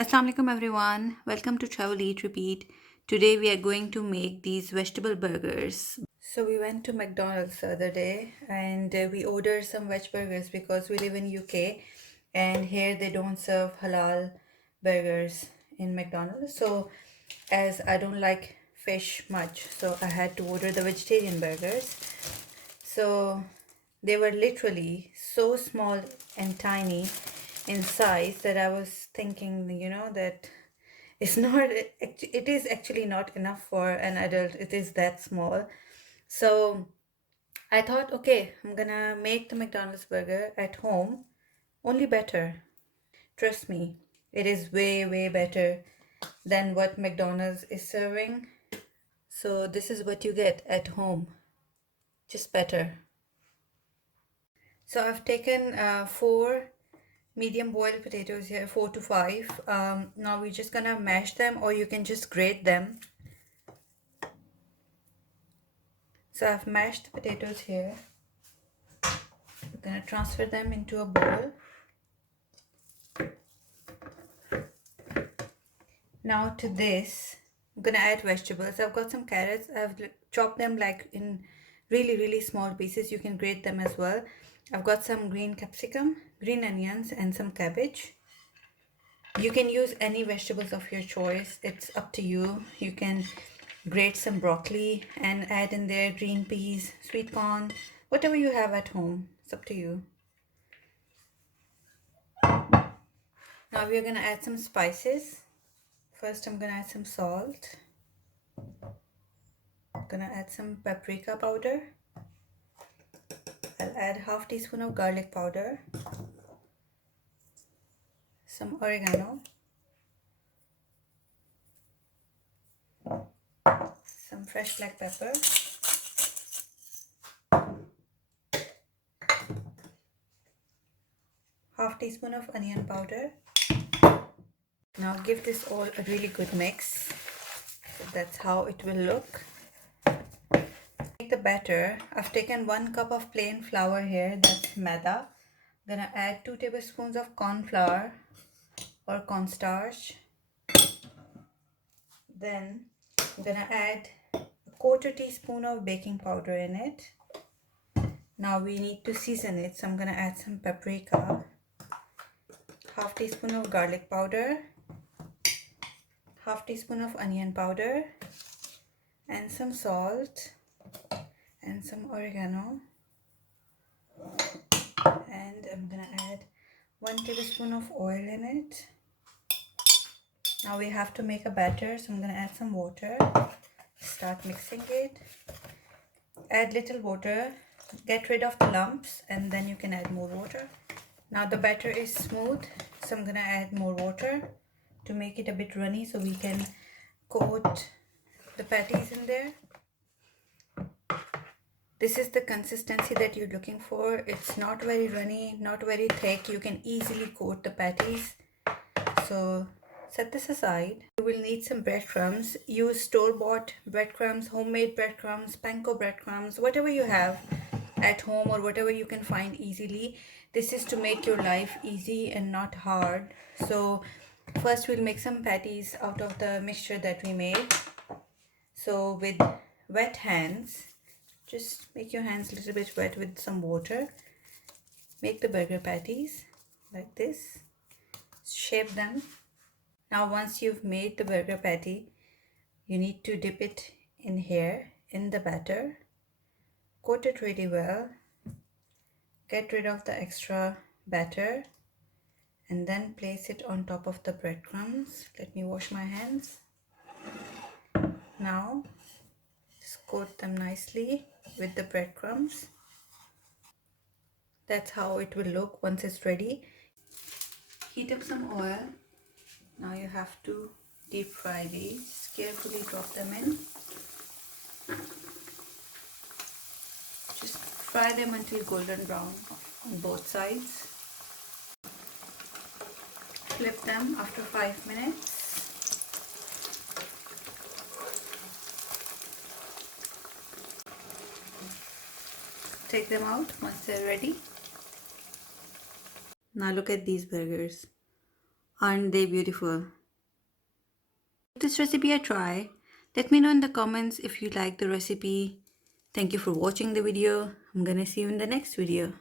Assalamu alaikum everyone. Welcome to Travel Eat Repeat. Today we are going to make these vegetable burgers. So we went to McDonald's the other day and we ordered some veg burgers because we live in UK and here they don't serve halal burgers in McDonald's. So as I don't like fish much, so I had to order the vegetarian burgers. So they were literally so small and tiny in size that I was thinking, that it's not, it is actually not enough for an adult. It is that small. So I thought, okay, I'm gonna make the McDonald's burger at home, only better. Trust me, it is way, way better than what McDonald's is serving. So this is what you get at home, just better. So I've taken four medium boiled potatoes here, 4 to 5. Now we're just gonna mash them, or you can just grate them. So I've mashed the potatoes here. I'm gonna transfer them into a bowl. Now to this, I'm gonna add vegetables. I've got some carrots. I've chopped them like in really, really small pieces. You can grate them as well. I've got some green capsicum, green onions, and some cabbage. You can use any vegetables of your choice. It's up to you. You can grate some broccoli and add in there green peas, sweet corn, whatever you have at home. It's up to you. Now we're gonna add some spices. First I'm gonna add some salt. I'm gonna add some paprika powder. I'll add half teaspoon of garlic powder, some oregano, some fresh black pepper, half teaspoon of onion powder. Now give this all a really good mix. So that's how it will look. Make the batter. I've taken 1 cup of plain flour here, that's maida. I'm gonna add 2 tablespoons of cornflour or cornstarch. Then I'm gonna add a 1/4 teaspoon of baking powder in it. Now we need to season it, so I'm gonna add some paprika, half teaspoon of garlic powder, half teaspoon of onion powder, and some salt and some oregano. And I'm gonna add 1 tablespoon of oil in it. Now we have to make a batter, so I'm gonna add some water. Start mixing it. Add little water, get rid of the lumps, and then you can add more water. Now the batter is smooth, so I'm gonna add more water to make it a bit runny so we can coat the patties in there. This is the consistency that you're looking for. It's not very runny, not very thick. You can easily coat the patties. So set this aside. You will need some breadcrumbs. Use store-bought breadcrumbs, homemade breadcrumbs, panko breadcrumbs, whatever you have at home or whatever you can find easily. This is to make your life easy and not hard. So first we'll make some patties out of the mixture that we made. So with wet hands, just make your hands a little bit wet with some water. Make the burger patties like this. Shape them. Now once you've made the burger patty, you need to dip it in here in the batter. Coat it really well. Get rid of the extra batter and then place it on top of the breadcrumbs. Let me wash my hands. Now just coat them nicely with the breadcrumbs. That's how it will look once it's ready. Heat up some oil. Now you have to deep fry these. Carefully drop them in. Just fry them until golden brown on both sides. Flip them after 5 minutes. Take them out once they're ready. Now look at these burgers. Aren't they beautiful? Give this recipe a try. Let me know in the comments if you like the recipe. Thank you for watching the video. I'm gonna see you in the next video.